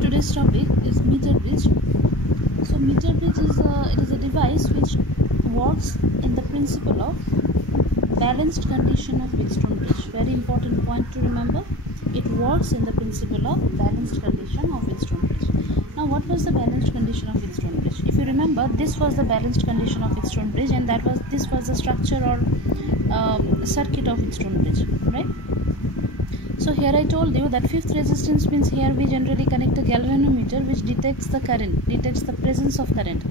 Today's topic is meter bridge. So meter bridge is a device which works in the principle of balanced condition of Wheatstone bridge. Very important point to remember. It works in the principle of balanced condition of Wheatstone bridge. Now, what was the balanced condition of Wheatstone bridge? If you remember, this was the balanced condition of Wheatstone bridge, and this was the structure or circuit of Wheatstone bridge, right? So here I told you that fifth resistance means here we generally connect a galvanometer which detects the current, detects the presence of current.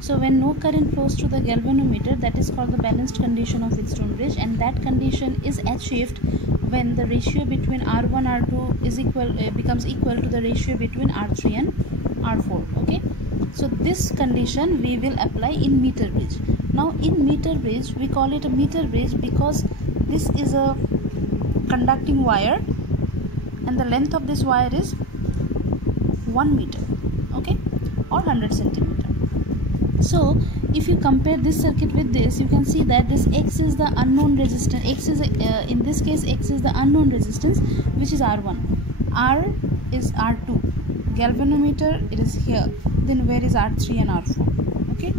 So when no current flows through the galvanometer, that is called the balanced condition of Wheatstone bridge, and that condition is achieved when the ratio between R1 R2 is becomes equal to the ratio between R3 and R4. Okay, so this condition we will apply in meter bridge. Now in meter bridge we call it a meter bridge because this is a conducting wire and the length of this wire is 1 meter, okay, or 100 centimeter. So if you compare this circuit with this, you can see that this X is the unknown resistance. X is in this case X is the unknown resistance, which is R1. R is R2. Galvanometer, it is here. Then where is R3 and R4? Okay.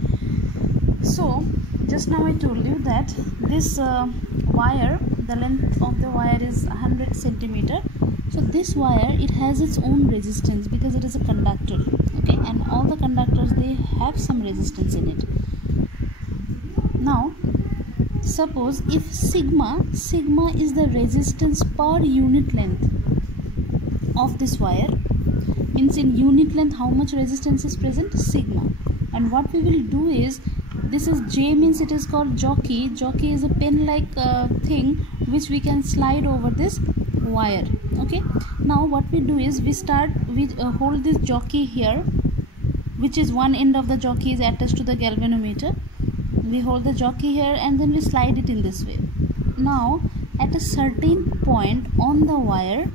So just now I told you that this wire, the length of the wire is 100 centimeter. So this wire, it has its own resistance because it is a conductor, okay, and all the conductors, they have some resistance in it. Now suppose if sigma is the resistance per unit length of this wire, means in unit length how much resistance is present, sigma. And what we will do is, this is J, means it is called jockey. Jockey is a pen like thing which we can slide over this wire. Okay, now what we do is we hold this jockey here, which is one end of the jockey is attached to the galvanometer. We hold the jockey here and then we slide it in this way. Now at a certain point on the wire,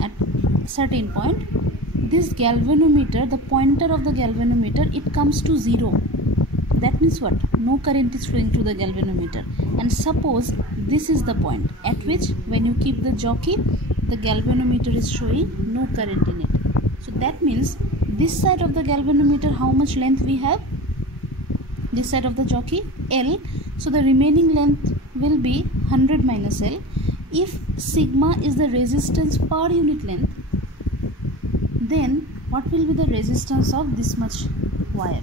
at certain point, this galvanometer, the pointer of the galvanometer, it comes to 0. That means what? No current is flowing through the galvanometer. And suppose this is the point at which when you keep the jockey, the galvanometer is showing no current in it. So that means this side of the galvanometer, how much length we have? This side of the jockey, L. So the remaining length will be 100 minus L. If sigma is the resistance per unit length, then what will be the resistance of this much wire?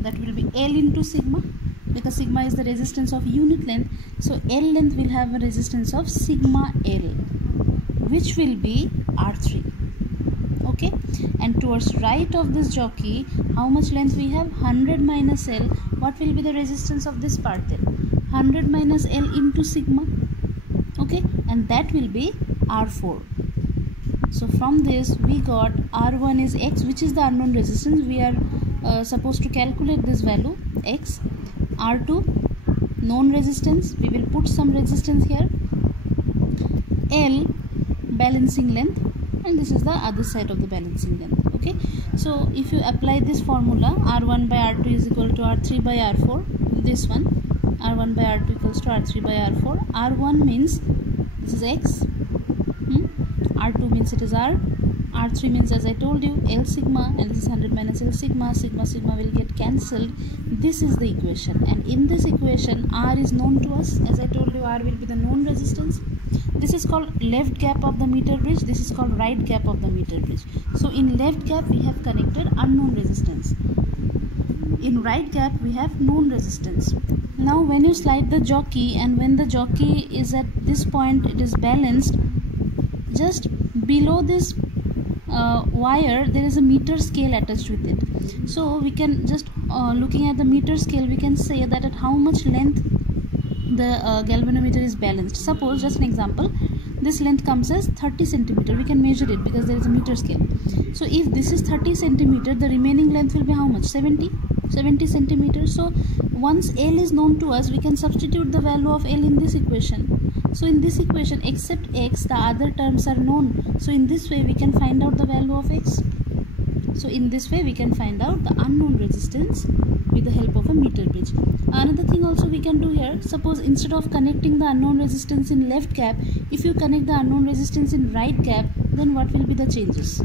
That will be L into sigma, because sigma is the resistance of unit length. So L length will have a resistance of sigma L, which will be R3. Okay, and towards right of this jockey, how much length we have? 100 minus L. What will be the resistance of this part then? 100 minus L into sigma. Okay, and that will be R4. So from this we got R1 is X, which is the unknown resistance. We are supposed to calculate this value, X. R2, known resistance, we will put some resistance here. L, balancing length, and this is the other side of the balancing length. Okay, so if you apply this formula, R1 by R2 is equal to R3 by R4, this one, R1 by R2 equals to R3 by R4. R1 means this is X, R2 means it is R, R3 means, as I told you, L sigma, and this is 100 minus L sigma. Sigma will get cancelled. This is the equation, and in this equation R is known to us. As I told you, R will be the known resistance. This is called left gap of the meter bridge. This is called right gap of the meter bridge. So in left gap we have connected unknown resistance. In right gap we have known resistance. Now when you slide the jockey, and when the jockey is at this point, it is balanced, just below this wire there is a meter scale attached with it. So we can just looking at the meter scale, we can say that at how much length the galvanometer is balanced. Suppose, just an example, this length comes as 30 centimeter. We can measure it because there is a meter scale. So if this is 30 centimeter, the remaining length will be how much? 70 centimeters. So once L is known to us, we can substitute the value of L in this equation. So in this equation, except X, the other terms are known. So in this way we can find out the value of X. So in this way we can find out the unknown resistance with the help of a meter bridge. Another thing also we can do here, suppose instead of connecting the unknown resistance in left gap, if you connect the unknown resistance in right gap, then what will be the changes?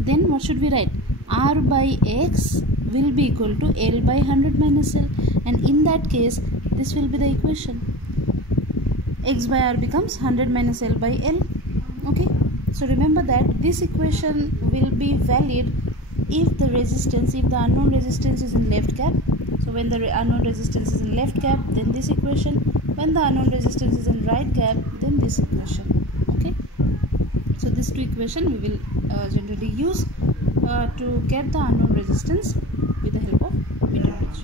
then what should we write? R by X will be equal to L by 100 minus L, and in that case this will be the equation. X by R becomes 100 minus L by L. Okay, so remember that this equation will be valid if the unknown resistance is in left cap. So when the unknown resistance is in left cap, then this equation. When the unknown resistance is in right cap, then this equation. Okay, so these two equations we will generally use to get the unknown resistance with the help of meter bridge.